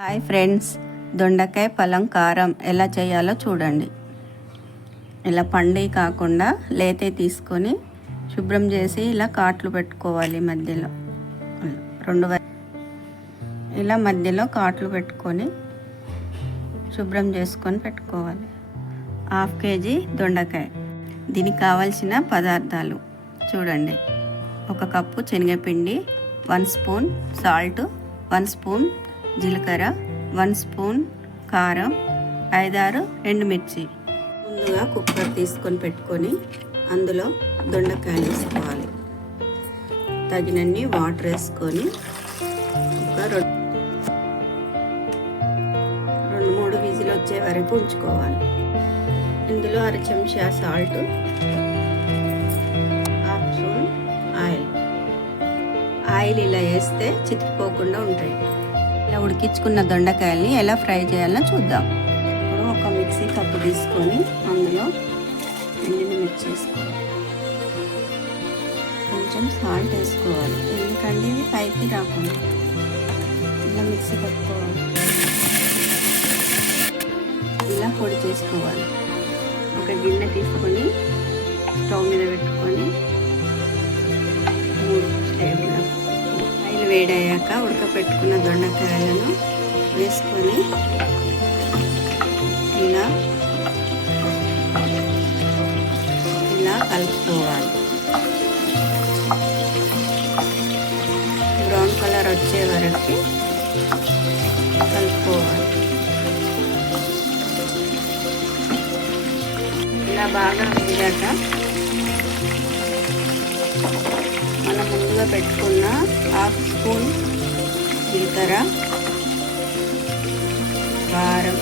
Hi friends. దొండకాయ పలం కారం ఎలా చేయాలో చూడండి. ఇలా పండి కాకుండా లేతే తీసుకొని శుభ్రం చేసి ఇలా కాట్లు పెట్టుకోవాలి మధ్యలో. రెండు ఇలా మధ్యలో కాట్లు పెట్టుకొని శుభ్రం చేసుకొని పెట్టుకోవాలి. హాఫ్ కేజీ దొండకాయ. దీనికి కావాల్సిన పదార్థాలు చూడండి. ఒక కప్పు శనగపిండి one spoon salt one spoon జీలకర్ర వన్ స్పూన్ కారం ఐదారు ఎండుమిర్చి ముందుగా కుక్కర్ తీసుకొని పెట్టుకొని అందులో దొండకాయలు వేసుకోవాలి. తగినన్ని వాటర్ వేసుకొని ఒక రెండు రెండు మూడు విజిల్ వచ్చే వరకు ఉంచుకోవాలి. ఇందులో అర చెంచా salt half spoon oil. Oil ఇలా వేస్తే చితికిపోకుండా ఉంటాయి. ఇలా ఉడికించుకున్న దొండకాయల్ని ఎలా ఫ్రై చేయాలో చూద్దాం. ఇప్పుడు ఒక మిక్సీ కప్పు తీసుకొని అందులో ఎండిన మిర్చి వేసుకోవాలి కొంచెం సాల్ట్ వేసుకోవాలి. ఎందుకంటే ఇది పైకి రాకుండా ఇలా మిక్సీ పట్టుకోవాలి. ఇలా పొడి చేసుకోవాలి. ఒక గిన్నె తీసుకొని స్టవ్ మీద పెట్టుకొని మూడు టేబుల్ వేడయ్యాక ఉడకపెట్టుకున్న దొండకాయలను వేసుకొని ఇలా ఇలా కలుపుకోవాలి. బ్రౌన్ కలర్ వచ్చే వరకు కలుపుకోవాలి. ఇలా బాగా వేగాక మనం ముందుగా పెట్టుకున్న హాఫ్ స్పూన్ జీలకర్ర కారం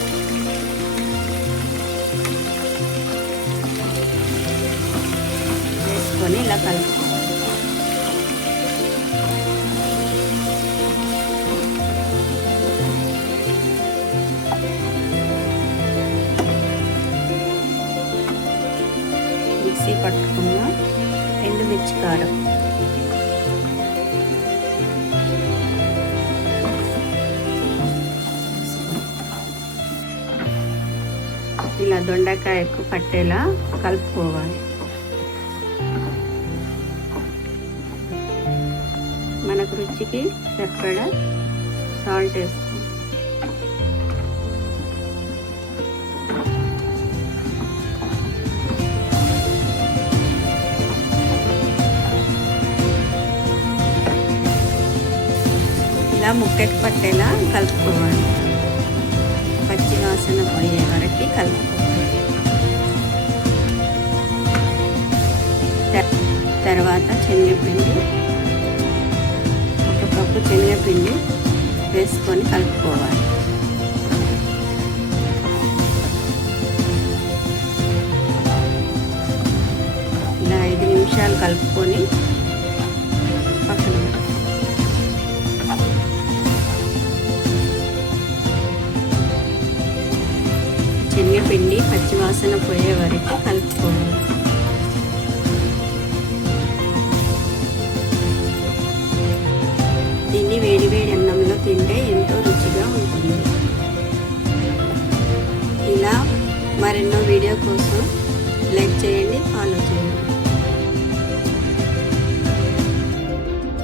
వేసుకొని ఇలా కలుపుకోవాలి. మిక్సీ పట్టుకున్న ఎండుమిర్చి కారం. ఇలా దొండకాయకు పట్టేలా కలుపుకోవాలి. మనకు రుచికి సరిపడా సాల్ట్ వేసుకో. ఇలా ముక్కకి పట్టేలా కలుపుకోవాలి. పచ్చి వాసన పోయే వరకు కలుపుకోవాలి త- తర్వాత శనగపిండి ఒక కప్పు శనగపిండి వేసుకొని కలుపుకోవాలి. ఇలా ఐదు నిమిషాలు కలుపుకొని పిండి పచ్చివాసన పోయే వరకు కలుపుకోవాలి. దీన్ని వేడి వేడి అన్నంలో తింటే ఎంతో రుచిగా ఉంటుంది. ఇలా మరెన్నో వీడియో కోసం లైక్ చేయండి ఫాలో చేయండి.